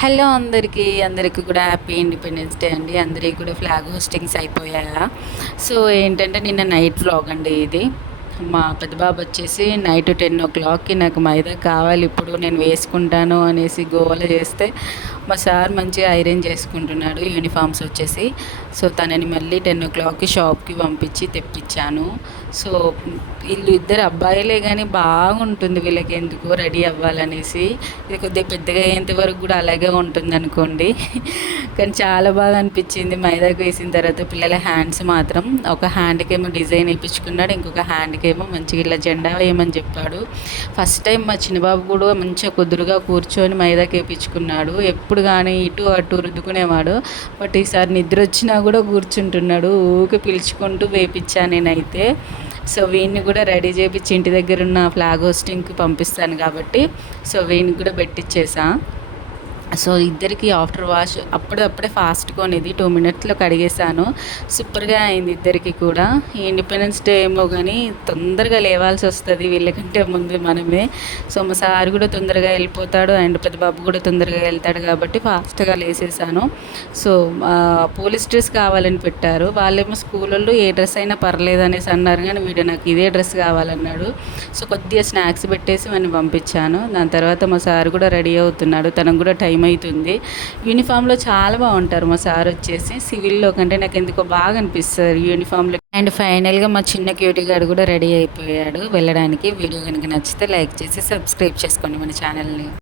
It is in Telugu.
హలో అందరికీ కూడా హ్యాపీ ఇండిపెండెన్స్ డే అండి. అందరికీ కూడా ఫ్లాగ్ హోస్టింగ్స్ అయిపోయాయా? సో ఏంటంటే నిన్న నైట్ వ్లాగ్ అండి ఇది. మా పెద్ద బాబు వచ్చేసి నైట్ 10:00కి నాకు మైదా కావాలి, ఇప్పుడు నేను వేసుకుంటాను అనేసి గోల చేస్తే మా సార్ మంచిగా ఐరన్ చేసుకుంటున్నాడు యూనిఫామ్స్ వచ్చేసి. సో తనని మళ్ళీ 10:00కి షాప్కి పంపించి తెప్పించాను. సో వీళ్ళు ఇద్దరు అబ్బాయిలే కానీ బాగుంటుంది వీళ్ళకి ఎందుకో రెడీ అవ్వాలనేసి. ఇది కొద్దిగా పెద్దగా అయ్యేంత వరకు కూడా అలాగే ఉంటుంది అనుకోండి. కానీ చాలా బాగా అనిపించింది మైదాకు వేసిన తర్వాత. పిల్లల హ్యాండ్స్ మాత్రం ఒక హ్యాండ్కి ఏమో డిజైన్ వేయించుకున్నాడు, ఇంకొక హ్యాండ్కి ఏమో మంచిగా ఇలా జెండా వేయమని చెప్పాడు. ఫస్ట్ టైం మా చిన్నబాబు కూడా మంచిగా కుదురుగా కూర్చొని మైదాకి వేయించుకున్నాడు. ఎప్పుడు కానీ ఇటు అటు రుద్దుకునేవాడు, బట్ ఈసారి నిద్ర వచ్చినా కూడా కూర్చుంటున్నాడు. ఊకే పిలుచుకుంటూ వేయించాను నేనైతే. సో వీడిని కూడా రెడీ చేయించి ఇంటి దగ్గర ఉన్న ఫ్లాగ్ హోస్టింగ్కి పంపిస్తాను కాబట్టి సో వీడిని కూడా పెట్టించేసా. సో ఇద్దరికి ఆఫ్టర్ వాష్ అప్పుడప్పుడే ఫాస్ట్గా ఇది 2 మినిట్స్లో కడిగేసాను. సూపర్గా అయింది ఇద్దరికి కూడా. ఈ ఇండిపెండెన్స్ డే ఏమో కానీ తొందరగా లేవాల్సి వస్తుంది వీళ్ళకంటే ముందు మనమే. సో మా సార్ కూడా తొందరగా వెళ్ళిపోతాడు అండ్ పెద్ద బాబు కూడా తొందరగా వెళ్తాడు కాబట్టి ఫాస్ట్గా లేసేసాను. సో పోలీస్ డ్రెస్ కావాలని పెట్టారు వాళ్ళేమో. స్కూల్లో ఏ డ్రెస్ అయినా పర్లేదు అనేసి అన్నారు, కానీ వీడు నాకు ఇదే డ్రెస్ కావాలన్నాడు. సో కొద్దిగా స్నాక్స్ పెట్టేసి వాడిని పంపించాను. దాని తర్వాత మా సార్ కూడా రెడీ అవుతున్నాడు, తనకు కూడా టైం అవుతుంది. యూనిఫామ్లో చాలా బాగుంటారు మా సార్ వచ్చేసి. సివిల్లో కంటే నాకు ఎందుకో బాగా అనిపిస్తారు యూనిఫామ్లో. అండ్ ఫైనల్గా మా చిన్న క్యూటీ గారు కూడా రెడీ అయిపోయాడు వెళ్ళడానికి. వీడియో కనుక నచ్చితే లైక్ చేసి సబ్స్క్రైబ్ చేసుకోండి మన ఛానల్ని.